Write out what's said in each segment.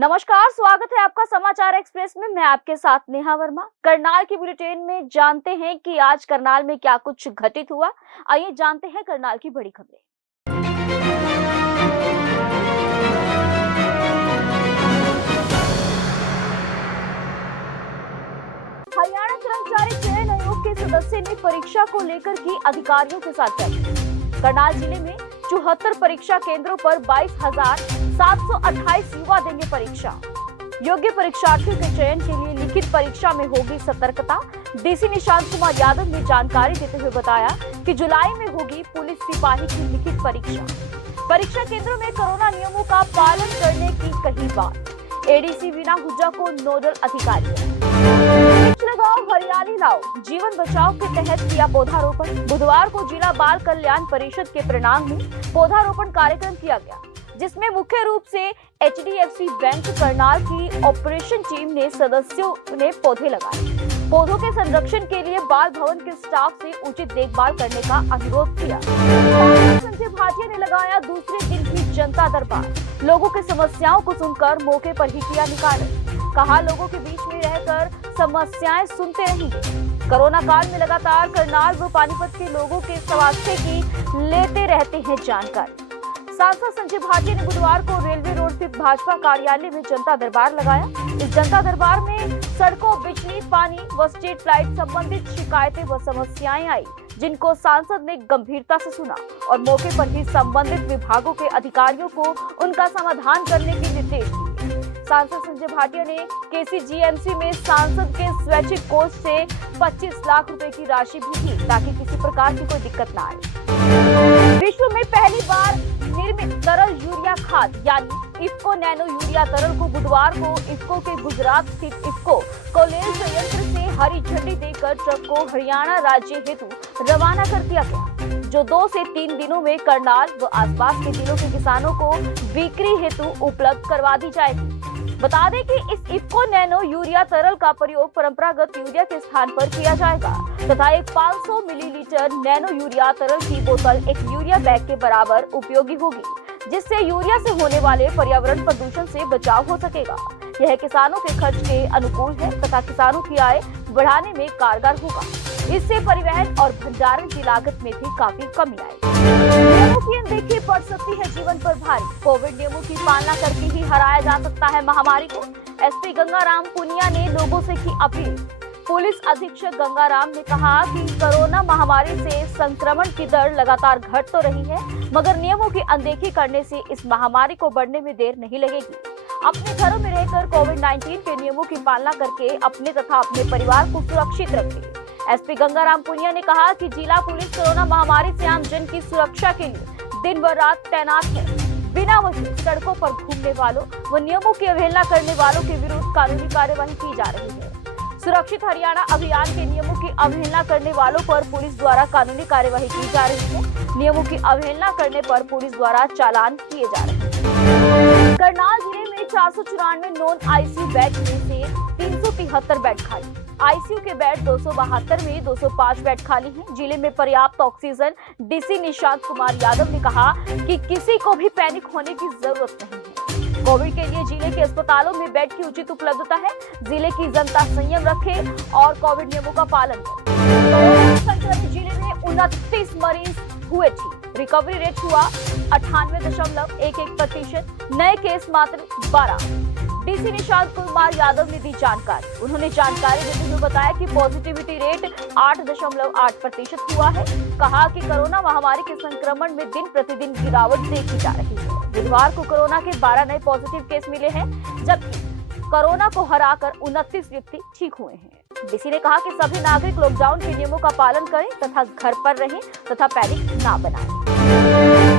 नमस्कार, स्वागत है आपका समाचार एक्सप्रेस में। मैं आपके साथ नेहा वर्मा। करनाल की बुलेटिन में जानते हैं कि आज करनाल में क्या कुछ घटित हुआ। आइए जानते हैं करनाल की बड़ी खबरें। हरियाणा कर्मचारी चयन आयोग के सदस्य ने परीक्षा को लेकर की अधिकारियों के साथ बैठक। करनाल जिले में 74 परीक्षा केंद्रों पर 22,728 युवा देंगे परीक्षा। योग्य परीक्षार्थियों के चयन के लिए लिखित परीक्षा में होगी सतर्कता। डीसी निशांत कुमार यादव ने जानकारी देते हुए बताया कि जुलाई में होगी पुलिस सिपाही की लिखित परीक्षा। परीक्षा केंद्रों में कोरोना नियमों का पालन करने की कही बात। एडीसी वीना हुज्जा को नोडल अधिकारी। लगाओ हरियाली लाओ, जीवन बचाओ के तहत किया पौधारोपण। बुधवार को जिला बाल कल्याण परिषद के प्रांगण में पौधारोपण कार्यक्रम किया गया, जिसमें मुख्य रूप से एचडीएफसी बैंक करनाल की ऑपरेशन टीम ने सदस्यों ने पौधे लगाए। पौधों के संरक्षण के लिए बाल भवन के स्टाफ से उचित देखभाल करने का अनुरोध किया। संजय भाटिया ने लगाया दूसरे दिन भी जनता दरबार। लोगों की समस्याओं को सुनकर मौके पर ही किया निकालन। कहा, लोगों के बीच में रहकर समस्याएं सुनते रहेंगे। कोरोना काल में लगातार करनाल व पानीपत के लोगों के स्वास्थ्य की लेते रहते हैं जानकारी। सांसद संजय भाटिया ने बुधवार को रेलवे रोड स्थित भाजपा कार्यालय में जनता दरबार लगाया। इस जनता दरबार में सड़कों, बिजली, पानी व स्ट्रीट लाइट संबंधित शिकायतें व समस्याएं आई, जिनको सांसद ने गंभीरता से सुना और मौके पर ही संबंधित विभागों के अधिकारियों को उनका समाधान करने के निर्देश दिए। सांसद संजय भाटिया ने केसीजीएमसी में सांसद के स्वैच्छिक कोष से 25 लाख रुपए की राशि भी दी, ताकि किसी प्रकार की कोई दिक्कत न आए। विश्व में पहली बार निर्मित तरल यूरिया खाद यानी इफ्को नैनो यूरिया तरल को बुधवार को इफ्को के गुजरात स्थित इफ्को कोलेल संयंत्र से हरी झंडी देकर ट्रक को हरियाणा राज्य हेतु रवाना कर दिया गया, जो 2 से 3 दिनों में करनाल व आसपास के जिलों के किसानों को बिक्री हेतु उपलब्ध करवा दी जाएगी। बता दें कि इस इफ्को नैनो यूरिया तरल का प्रयोग परंपरागत यूरिया के स्थान पर किया जाएगा तथा एक 500 मिलीलीटर नैनो यूरिया तरल की बोतल एक यूरिया बैग के बराबर उपयोगी होगी, जिससे यूरिया से होने वाले पर्यावरण प्रदूषण से बचाव हो सकेगा। यह किसानों के खर्च के अनुकूल है तथा किसानों की आय बढ़ाने में कारगर होगा। इससे परिवहन और भंडारण की लागत में भी काफी कमी आएगी। नियमों की अनदेखी पड़ सकती है जीवन पर भारी। कोविड नियमों की पालना करके ही हराया जा सकता है महामारी को। एसपी गंगाराम पुनिया ने लोगों से की अपील। पुलिस अधीक्षक गंगाराम ने कहा कि कोरोना महामारी से संक्रमण की दर लगातार घट तो रही है, मगर नियमों की अनदेखी करने से इस महामारी को बढ़ने में देर नहीं लगेगी। अपने घरों में रहकर कोविड-19 के नियमों की पालना करके अपने तथा अपने परिवार को सुरक्षित रखें। एसपी गंगाराम पुनिया ने कहा कि जिला पुलिस कोरोना महामारी से आम जन की सुरक्षा के लिए दिन व रात तैनात है। बिना वजह सड़कों पर घूमने वालों व नियमों की अवहेलना करने वालों के विरुद्ध कानूनी कार्यवाही की जा रही है। सुरक्षित हरियाणा अभियान के नियमों की अवहेलना करने वालों पर पुलिस द्वारा कानूनी कार्यवाही की जा रही है। नियमों की अवहेलना करने पर पुलिस द्वारा चालान किए जा रहे हैं। करनाल जिले में 494 नॉन आईसीयू बेड में से 373 बेड खाली। आईसीयू के बेड 272 में 205 बेड खाली हैं। जिले में पर्याप्त ऑक्सीजन। डीसी निशांत कुमार यादव ने कहा कि किसी को भी पैनिक होने की जरूरत नहीं है। कोविड के लिए जिले के अस्पतालों में बेड की उचित उपलब्धता है। जिले की जनता संयम रखे और कोविड नियमों का पालन करे। कोरोना संक्रमित जिले में 29 मरीज हुए थे। रिकवरी रेट हुआ 98.11%। नए केस मात्र 12। डीसी निशांत कुमार यादव ने दी जानकारी। उन्होंने जानकारी देते हुए बताया कि पॉजिटिविटी रेट 8.8% हुआ है। कहा कि कोरोना महामारी के संक्रमण में दिन प्रतिदिन गिरावट देखी जा रही है। बुधवार को कोरोना के 12 नए पॉजिटिव केस मिले हैं, जबकि कोरोना को हराकर 29 व्यक्ति ठीक हुए हैं। डीसी ने कहा कि सभी नागरिक लॉकडाउन के नियमों का पालन करें तथा घर पर रहें तथा पैनिक ना बनाएं।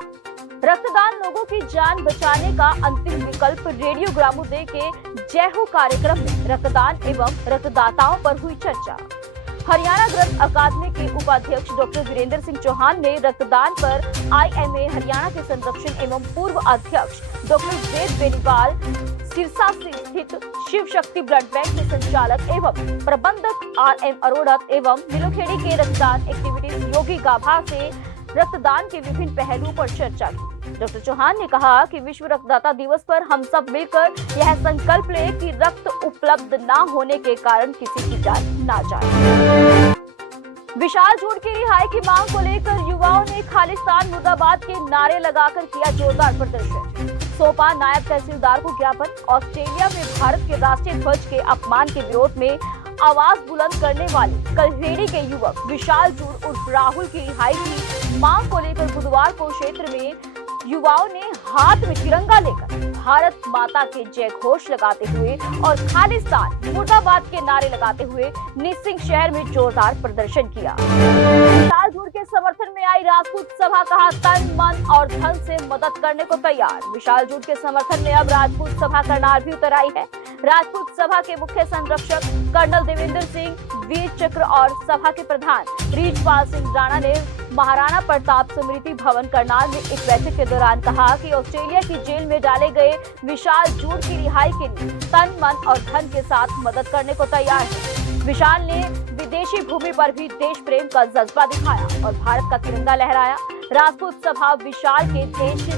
रक्तदान लोगों की जान बचाने का अंतिम विकल्प। रेडियो ग्रामोदय के जय हो कार्यक्रम में रक्तदान एवं रक्तदाताओं पर हुई चर्चा। हरियाणा ग्रंथ अकादमी के उपाध्यक्ष डॉक्टर वीरेंद्र सिंह चौहान ने रक्तदान पर आईएमए हरियाणा के संरक्षण एवं पूर्व अध्यक्ष डॉक्टर वेद बेनीवाल, सिरसा से स्थित शिव शक्ति ब्लड बैंक के संचालक एवं प्रबंधक आरएम अरोड़ा एवं नीलोखेड़ी के रक्तदान एक्टिविटीज योगी गाभा से रक्तदान के विभिन्न पहलुओं पर चर्चा की। डॉक्टर चौहान ने कहा कि विश्व रक्तदाता दिवस पर हम सब मिलकर यह संकल्प लें कि रक्त उपलब्ध न होने के कारण किसी की जान ना जाए। विशाल झूठ की रिहाई की मांग को लेकर युवाओं ने खालिस्तान मुर्दाबाद के नारे लगाकर किया जोरदार प्रदर्शन। सौंपा नायब तहसीलदार को ज्ञापन। ऑस्ट्रेलिया में भारत के राष्ट्रीय ध्वज के अपमान के विरोध में आवाज बुलंद करने वाले कलहेड़ी के युवक विशाल झूठ उर्फ राहुल की रिहाई की मांग को लेकर बुधवार को क्षेत्र में युवाओं ने हाथ में तिरंगा लेकर भारत माता के जय घोष लगाते हुए और खालिस्तान मुर्दाबाद के नारे लगाते हुए निसिंग शहर में जोरदार प्रदर्शन किया। विशाल झूठ के समर्थन में आई राजपूत सभा कहा तन मन और धन से मदद करने को तैयार। विशाल झूठ के समर्थन में अब राजपूत सभा करनाल भी उतर आई है। राजपूत सभा के मुख्य संरक्षक कर्नल देवेंद्र सिंह वीर चक्र और सभा के प्रधान रीछपाल सिंह राणा ने महाराणा प्रताप स्मृति भवन करनाल में एक बैठक के दौरान कहा कि ऑस्ट्रेलिया की जेल में डाले गए विशाल झूठ की रिहाई के लिए तन मन और धन के साथ मदद करने को तैयार है। विशाल ने विदेशी भूमि पर भी देश प्रेम का जज्बा दिखाया और भारत का तिरंगा लहराया। राजपूत सभा विशाल के देश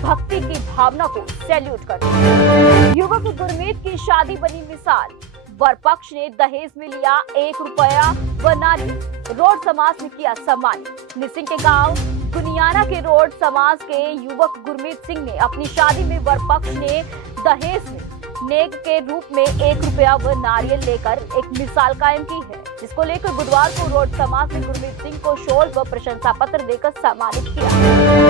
भक्ति की भावना को सैल्यूट करती है। युवक गुरमीत की शादी बनी मिसाल। वर पक्ष ने दहेज में लिया 1 रुपया व नारी। रोड समाज ने किया सम्मानित। निसिंग के गांव गुनियाना के रोड समाज के युवक गुरमीत सिंह ने अपनी शादी में वर पक्ष ने दहेज में नेक के रूप में 1 रुपया व नारियल लेकर एक मिसाल कायम की है, जिसको लेकर बुधवार को रोड समाज ने गुरमीत सिंह को शॉल व प्रशंसा पत्र देकर सम्मानित किया।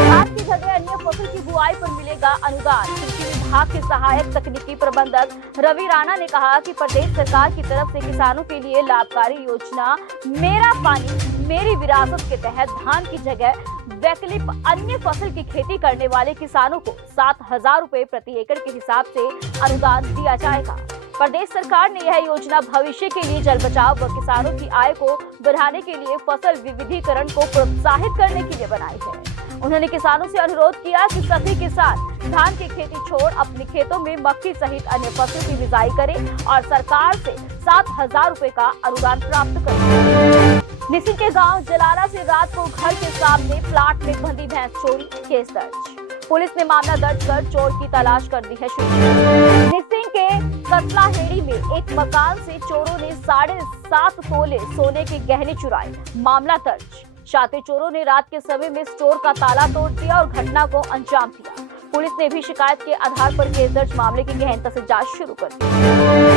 धान की जगह अन्य फसल की बुआई पर मिलेगा अनुदान। कृषि विभाग के सहायक तकनीकी प्रबंधक रवि राणा ने कहा कि प्रदेश सरकार की तरफ से किसानों के लिए लाभकारी योजना मेरा पानी मेरी विरासत के तहत धान की जगह वैकल्पिक अन्य फसल की खेती करने वाले किसानों को 7,000 रुपए प्रति एकड़ के हिसाब से अनुदान दिया जाएगा। प्रदेश सरकार ने यह योजना भविष्य के लिए जल बचाव व किसानों की आय को बढ़ाने के लिए फसल विविधीकरण को प्रोत्साहित करने के लिए बनाई है। उन्होंने किसानों से अनुरोध किया कि सभी किसान धान की खेती छोड़ अपने खेतों में मक्की सहित अन्य फसलों की बिजाई करें और सरकार से 7,000 रुपए का अनुदान प्राप्त करें। निसिंग के गांव जलाला से रात को घर के सामने प्लाट में बंधी भैंस चोरी, केस दर्ज। पुलिस ने मामला दर्ज कर चोर की तलाश कर दी है शुरू। निसिंग के कसलाहेड़ी में एक मकान से चोरों ने 7.5 तोले सोने के गहने चुराए, मामला दर्ज। शातिर चोरों ने रात के समय में स्टोर का ताला तोड़ दिया और घटना को अंजाम दिया। पुलिस ने भी शिकायत के आधार पर केस दर्ज मामले की गहनता से जांच शुरू कर दी।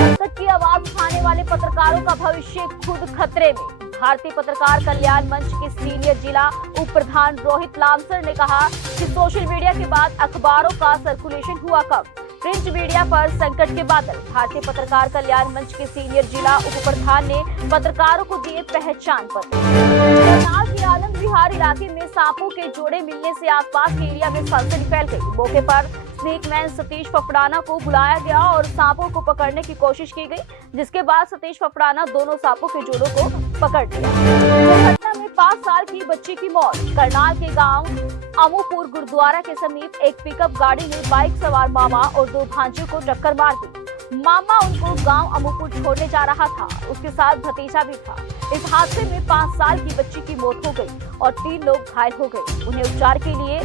संकट की आवाज उठाने वाले पत्रकारों का भविष्य खुद खतरे में। भारतीय पत्रकार कल्याण मंच के सीनियर जिला उप प्रधान रोहित लामसर ने कहा कि सोशल मीडिया के बाद अखबारों का सर्कुलेशन हुआ कम। प्रिंट मीडिया पर संकट के बादल। भारतीय पत्रकार कल्याण मंच के सीनियर जिला उप प्रधान ने पत्रकारों को दिए पहचान पत्र। करनाल के आनंद विहार इलाके में सांपों के जोड़े मिलने से आसपास के एरिया में सनसनी फैल गई। मौके पर स्नेकमैन सतीश फफड़ाना को बुलाया गया और सांपों को पकड़ने की कोशिश की गई, जिसके बाद सतीश फफड़ाना दोनों सांपों के जोड़ों को पकड़ लिया। घटना में 5 साल की बच्ची की मौत। करनाल के गांव अमूपुर गुरुद्वारा के समीप एक पिकअप गाड़ी ने बाइक सवार मामा और 2 भांजियों को टक्कर मार दी। मामा उनको गांव अमूपुर छोड़ने जा रहा था, उसके साथ भतीजा भी था। इस हादसे में 5 साल की बच्ची की मौत हो गई और 3 लोग घायल हो गए। उन्हें उपचार के लिए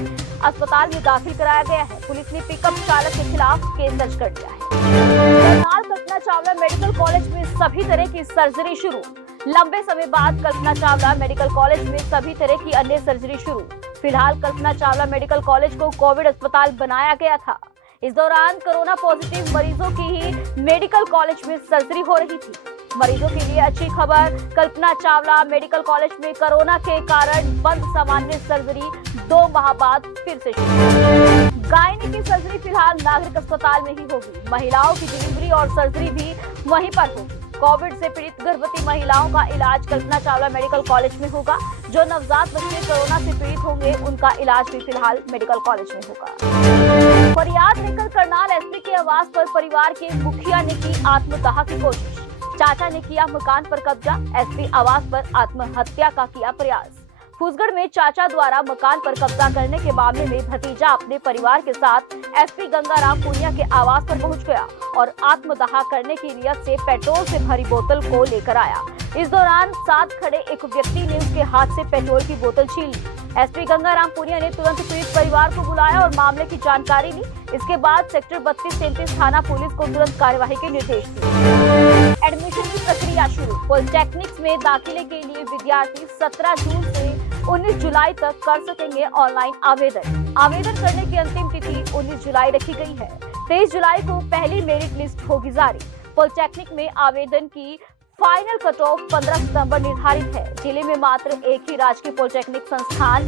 अस्पताल में दाखिल कराया गया है। पुलिस ने पिकअप चालक के खिलाफ केस दर्ज कर दिया है। करनाल कल्पना चावला मेडिकल कॉलेज में सभी तरह की सर्जरी शुरू। लंबे समय बाद कल्पना चावला मेडिकल कॉलेज में सभी तरह की अन्य सर्जरी शुरू। फिलहाल कल्पना चावला मेडिकल कॉलेज को कोविड अस्पताल बनाया गया था। इस दौरान कोरोना पॉजिटिव मरीजों की ही मेडिकल कॉलेज में सर्जरी हो रही थी। मरीजों के लिए अच्छी खबर, कल्पना चावला मेडिकल कॉलेज में कोरोना के कारण बंद सामान्य सर्जरी 2 माह बाद फिर से शुरू। गायनी की सर्जरी फिलहाल नागरिक अस्पताल में ही होगी। महिलाओं की डिलीवरी और सर्जरी भी वहीं पर होगी। कोविड से पीड़ित गर्भवती महिलाओं का इलाज कल्पना चावला मेडिकल कॉलेज में होगा। जो नवजात बच्चे कोरोना से पीड़ित होंगे उनका इलाज भी फिलहाल मेडिकल कॉलेज में होगा। फरियाद लेकर करनाल एसपी के आवास पर परिवार के मुखिया ने की आत्मदाह की कोशिश। चाचा ने किया मकान पर कब्जा, एसपी आवास पर आत्महत्या का किया प्रयास। फूसगढ़ में चाचा द्वारा मकान पर कब्जा करने के मामले में भतीजा अपने परिवार के साथ एसपी गंगाराम पुनिया के आवास पर पहुंच गया और आत्मदाह करने की नियत से पेट्रोल से भरी बोतल को लेकर आया। इस दौरान साथ खड़े एक व्यक्ति ने उसके हाथ से पेट्रोल की बोतल छीन ली। एसपी गंगाराम पुनिया ने तुरंत पीड़ित परिवार को बुलाया और मामले की जानकारी ली। इसके बाद सेक्टर 32-33 थाना पुलिस को तुरंत कार्यवाही के निर्देश दिए। एडमिशन की प्रक्रिया शुरू। पॉलिटेक्निक्स में दाखिले के लिए विद्यार्थी 17 जून से 19 जुलाई तक कर सकेंगे ऑनलाइन आवेदन। आवेदन करने की अंतिम तिथि 19 जुलाई रखी गई है। 23 जुलाई को पहली मेरिट लिस्ट होगी जारी। पॉलिटेक्निक में आवेदन की फाइनल कट ऑफ 15 सितंबर निर्धारित है। जिले में मात्र एक ही राजकीय पॉलिटेक्निक संस्थान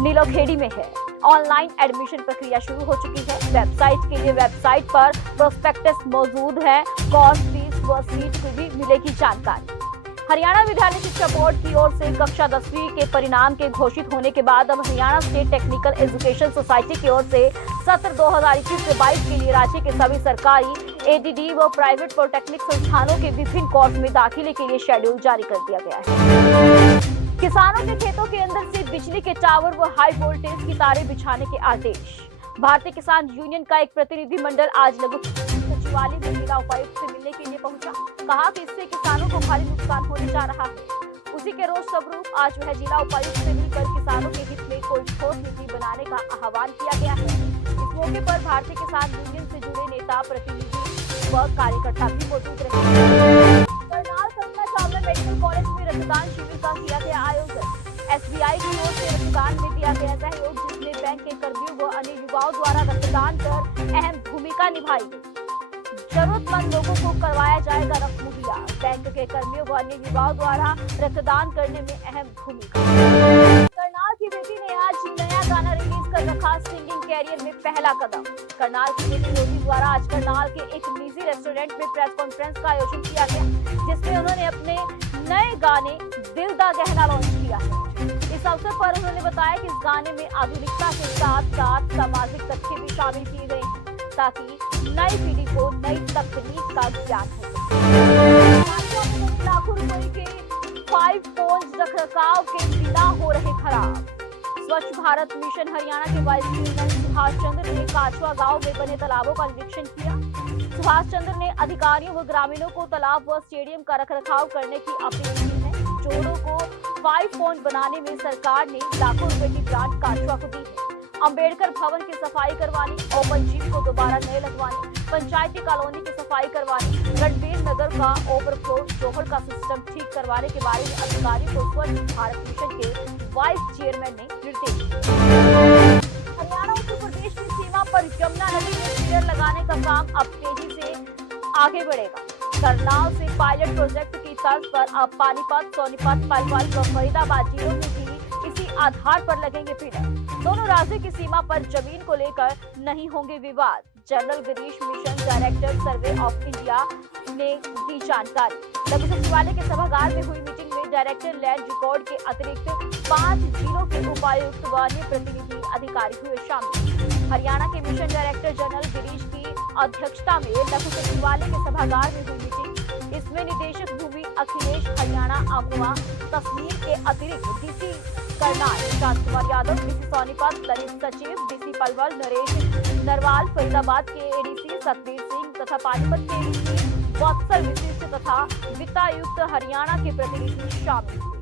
नीलोखेड़ी में है। ऑनलाइन एडमिशन प्रक्रिया शुरू हो चुकी है। वेबसाइट के लिए वेबसाइट पर प्रोस्पेक्टस मौजूद है। कॉस्ट, फीस व सीट की भी मिलेगी जानकारी। हरियाणा विद्यालय शिक्षा बोर्ड की ओर से कक्षा 10वीं के परिणाम के घोषित होने के बाद अब Haryana state technical education society की ओर से सत्र 2021 से 22 के लिए राज्य के सभी सरकारी एडीडी व प्राइवेट पॉलिटेक्निक संस्थानों के विभिन्न कोर्स में दाखिले के लिए शेड्यूल जारी कर दिया गया है। किसानों के खेतों के अंदर से बिजली के टावर व हाई वोल्टेज की तारें बिछाने के आदेश। भारतीय किसान यूनियन का एक प्रतिनिधिमंडल आज लघु सचिवालय में जिला उपायुक्त से मिलने के लिए पहुंचा। कहा कि इससे किसानों को भारी नुकसान होने जा रहा है। उसी के रोष स्वरूप आज वह जिला उपायुक्त से मिलकर किसानों के हित में कोई ठोस नीति बनाने का आह्वान किया गया है। इस मौके पर भारतीय किसान यूनियन से जुड़े नेता, प्रतिनिधि व कार्यकर्ता भी मौजूद रहे। करनाल कल्पना चावला मेडिकल कॉलेज में रक्तदान शिविर का किया गया आयोजन। एसबीआई की ओर से रक्तदान में दिया गया सहयोग, जिसमें बैंक के कर्मियों व अन्य युवाओं द्वारा रक्तदान कर अहम भूमिका निभाई। जरूरतमंद लोगों को करवाया जाएगा रक्त मुहैया। बैंक के कर्मियों व अन्य युवाओं द्वारा रक्तदान करने में अहम भूमिका। करनाल की बेटी ने आज नया गाना रिलीज कर रखा, सिंगिंग कैरियर में पहला कदम। करनाल की बेटी ज्योति द्वारा आज करनाल के एक निजी रेस्टोरेंट में प्रेस कॉन्फ्रेंस का आयोजन किया गया, जिसमें उन्होंने अपने नए गाने दिल दा गहना लॉन्च किया है। इस अवसर पर उन्होंने बताया कि इस गाने में आधुनिकता के साथ साथ सामाजिक तथ्य भी शामिल किए गए हैं, ताकि नई पीढ़ी को नई तकनीक का ज्ञान हो। लाखों रुपए के 5 पोल्स रखरखाव के बिना हो रहे खराब। स्वच्छ भारत मिशन हरियाणा के वाइस चेयरमैन सुभाष चंद्र ने काछवा गांव में बने तालाबों का निरीक्षण किया। सुभाष चंद्र ने अधिकारियों व ग्रामीणों को तालाब व स्टेडियम का रखरखाव करने की अपील की है। जोड़ों को 5 पॉइंट बनाने में सरकार ने लाखों रुपए की ग्रांट काछवा को दी है। अंबेडकर भवन की सफाई करवानी, ओपन जिम को दोबारा नए लगवाने, पंचायती कॉलोनी की सफाई करवानी, रणबीर नगर का ओवरफ्लो जोहर का सिस्टम ठीक करवाने के बारे में अधिकारियों को स्वच्छ भारत मिशन के वाइस चेयरमैन ने निर्देश दिए। हरियाणा उत्तर प्रदेश की सीमा पर यमुना नदी में पिलर लगाने का काम अब तेजी से आगे बढ़ेगा। करनाल से पायलट प्रोजेक्ट की तर्ज पर अब पानीपत, सोनीपत, पलवल व फरीदाबाद जिलों में भी इसी आधार पर लगेंगे पिलर। दोनों राज्यों की सीमा पर जमीन को लेकर नहीं होंगे विवाद। General Girish mission director survey of India ने दी जानकारी। लघु सचिवालय के सभागार में हुई मीटिंग में डायरेक्टर लैंड रिकॉर्ड के अतिरिक्त 5 जिलों के उपायुक्त व अन्य प्रतिनिधि अधिकारी हुए शामिल। हरियाणा के मिशन डायरेक्टर जनरल गिरीश की अध्यक्षता में लघु सचिवालय के सभागार में हुई मीटिंग। इसमें निदेशक भूमि अखिलेश हरियाणा अमवा तस्मीर के अतिरिक्त डीसी करनाल शांत कुमार यादव, डीसी सोनीपत ललित सचिव, डीसी पलवल नरेश नरवाल, फरीदाबाद के एडीसी सतबीर सिंह तथा पानीपत के एडीसी वत्सल विशिष्ट तथा वित्तायुक्त हरियाणा के प्रतिनिधि शामिल हुए।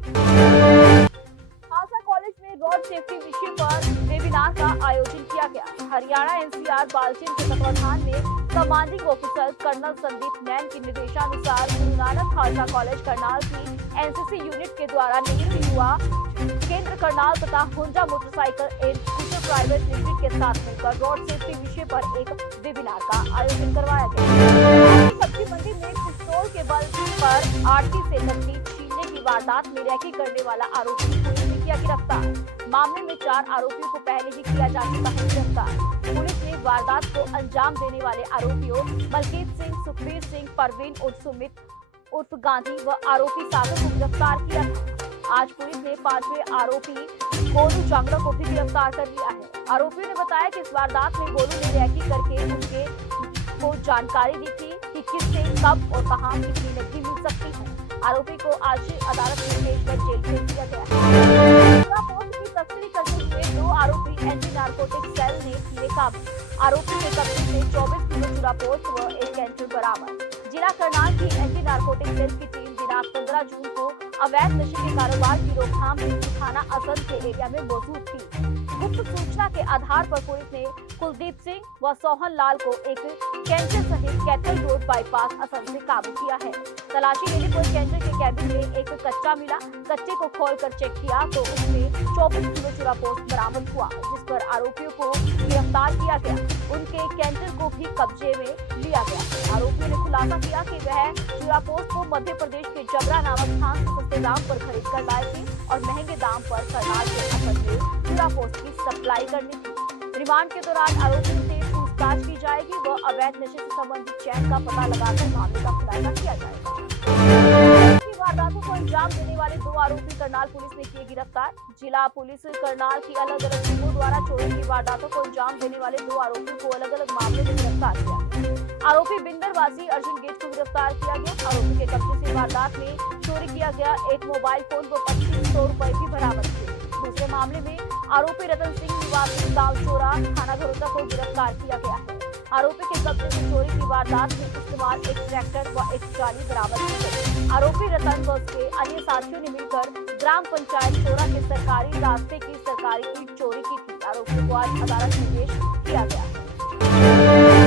खालसा कॉलेज में रोड सेफ्टी विषय पर वेबिनार का आयोजन किया गया। हरियाणा एनसीआर बालचंद के तत्वाधान में कमांडिंग ऑफिसर कर्नल संदीप नैन के निर्देशानुसार गुरु नानक खालसा कॉलेज करनाल की एनसीसी यूनिट के द्वारा नेहरू युवा केंद्र करनाल तथा हुंडा motorcycle and scooter private limited के साथ मिलकर रोड सेफ्टी विषय पर एक वेबिनार का आयोजन करवाया गया। सब्जी मंडी में पिस्तौल के बल पर आरती से नकदी छीनने की वारदात में रैकी करने वाला आरोपी पुलिस ने किया गिरफ्तार। मामले में 4 आरोपियों को पहले ही किया जा चुका है गिरफ्तार। पुलिस ने वारदात को अंजाम देने वाले आरोपियों मलकीत सिंह, सुखबीर सिंह, परवीन उर्फ सुमित उर्फ गांधी व आरोपी सागर को गिरफ्तार किया था। आज पुलिस ने 5वें आरोपी गोलू जांगड़ा को भी गिरफ्तार कर लिया है। आरोपियों ने बताया कि इस वारदात में गोलू ने रैकी करके उनके को जानकारी दी थी कि किससे कब और कहां कितनी नकदी मिल सकती है। आरोपी को आज अदालत में पेश कर जेल भेज दिया गया है। की तस्करी करते हुए 2 आरोपी एंटी नारकोटिक सेल ने किए काबू। आरोपी के कब्जे से 24 किलो चूरा पोस्ट व 1 कैंटर बरामद। जिला करनाल की एंटी नारकोटिक सेल की टीम दिनांक 15 जून को अवैध नशे के कारोबार की रोकथाम हेतु थाना असंध के एरिया में मौजूद थी। गुप्त सूचना के आधार पर पुलिस ने कुलदीप सिंह व सोहन लाल को एक कैंटर सहित कैथल रोड बाईपास असंध से काबू किया है। तलाशी लेने पर कैंटर के कैबिन में एक कच्चा मिला। कच्चे को खोलकर चेक किया तो उसमें 24 किलो चूरा पोस्ट बरामद हुआ, जिस पर आरोपियों को गिरफ्तार किया गया। उनके कैंटर को भी कब्जे में लिया गया। आरोपियों ने खुलासा किया कि वह चूरा पोस्ट को मध्य प्रदेश के जबरा नामक स्थान से सस्ते दाम पर खरीद कर लाए थे और महंगे दाम पर करनाल के असंध में चूरा पोस्ट की सप्लाई करनी थी। रिमांड के दौरान आरोपियों से पूछताछ की जाएगी व अवैध नशे से संबंधित चैन का पता लगाकर मामले का खुलासा किया जाएगा। वारदातों को अंजाम देने वाले 2 आरोपी करनाल पुलिस ने किए गिरफ्तार। जिला पुलिस करनाल की अलग अलग टीमों द्वारा चोरी की वारदातों को अंजाम देने वाले 2 आरोपियों को अलग अलग मामले में गिरफ्तार किया। आरोपी बिंदर वासी अर्जुन गेट को गिरफ्तार किया गया। आरोपी के कब्जे से वारदात में चोरी किया गया एक मोबाइल फोन व 2500 रुपए भी बरामद किए। दूसरे मामले में आरोपी रतन सिंह निवासी गांव चोरा थाना घरोता को गिरफ्तार किया गया है। आरोपी के कब्जे से चोरी की वारदात में इस्तेमाल एक ट्रैक्टर व एक ट्राली बरामद की गई। आरोपी रतन व उसके अन्य साथियों ने मिलकर ग्राम पंचायत चोरा के सरकारी रास्ते की सरकारी ईंट चोरी की थी। आरोपी को आज अदालत में पेश किया गया है।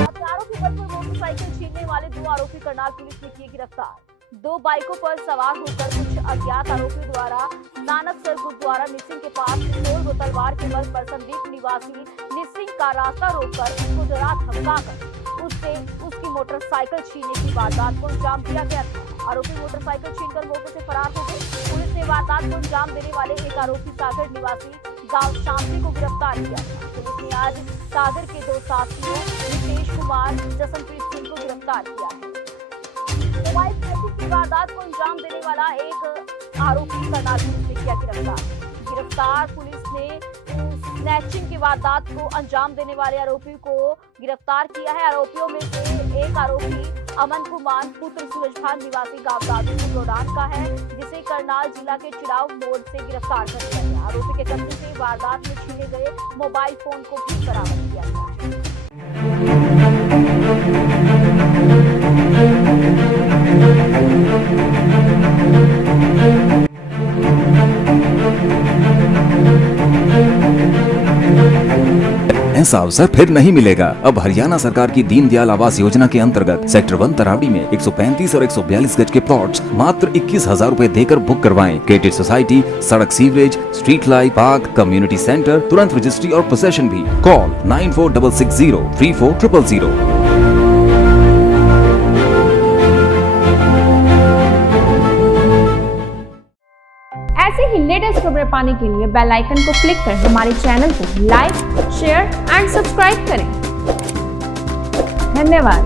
हथियारों के बल पर मोटरसाइकिल छीनने वाले 2 आरोपी करनाल पुलिस ने किए गिरफ्तार। 2 बाइकों पर सवार होकर कुछ अज्ञात आरोपियों द्वारा नानकसर गुरुद्वारा निसिंग के पास पिस्तौल व तलवार के बल पर संदीप निवासी निसिंग का रास्ता रोककर उसको डरा धमकाकर उससे उसकी मोटरसाइकिल छीनने की वारदात को अंजाम दिया गया था। आरोपी मोटरसाइकिल छीनकर मौके से फरार हो गए। पुलिस ने वारदात को अंजाम देने वाले एक आरोपी सागर निवासी गांव शांति को गिरफ्तार किया था। पुलिस ने आज सागर के 2 साथियों नितेश कुमार जसनप्रीत सिंह को गिरफ्तार किया है। मोबाइल चोरी की वारदात को अंजाम देने वाला एक आरोपी करनाल पुलिस ने किया गिरफ्तार। पुलिस ने स्नैचिंग की वारदात को अंजाम देने वाले आरोपी को गिरफ्तार किया है। आरोपियों में से एक आरोपी अमन कुमार पुत्र सूरजभान निवासी गांव दादूपुर रोडान का है, जिसे करनाल जिला के चिड़ाव मोड़ से गिरफ्तार कर लिया गया। आरोपी के कब्जे से वारदात में छीने गए मोबाइल फोन को भी बरामद किया गया है। ऐसा अवसर फिर नहीं मिलेगा। अब हरियाणा सरकार की दीनदयाल आवास योजना के अंतर्गत सेक्टर 1 तरावड़ी में 135 और 142 गज के प्लॉट्स मात्र 21,000 रुपए देकर बुक करवाएं। क्रेडिट सोसाइटी, सड़क, sewerage, street light, park, community centre, तुरंत रजिस्ट्री और पोसेशन भी। कॉल 9466034000। ऐसे ही लेटेस्ट खबरें पाने के लिए बेल आइकन को क्लिक कर हमारे चैनल को लाइक, शेयर एंड सब्सक्राइब करें। धन्यवाद।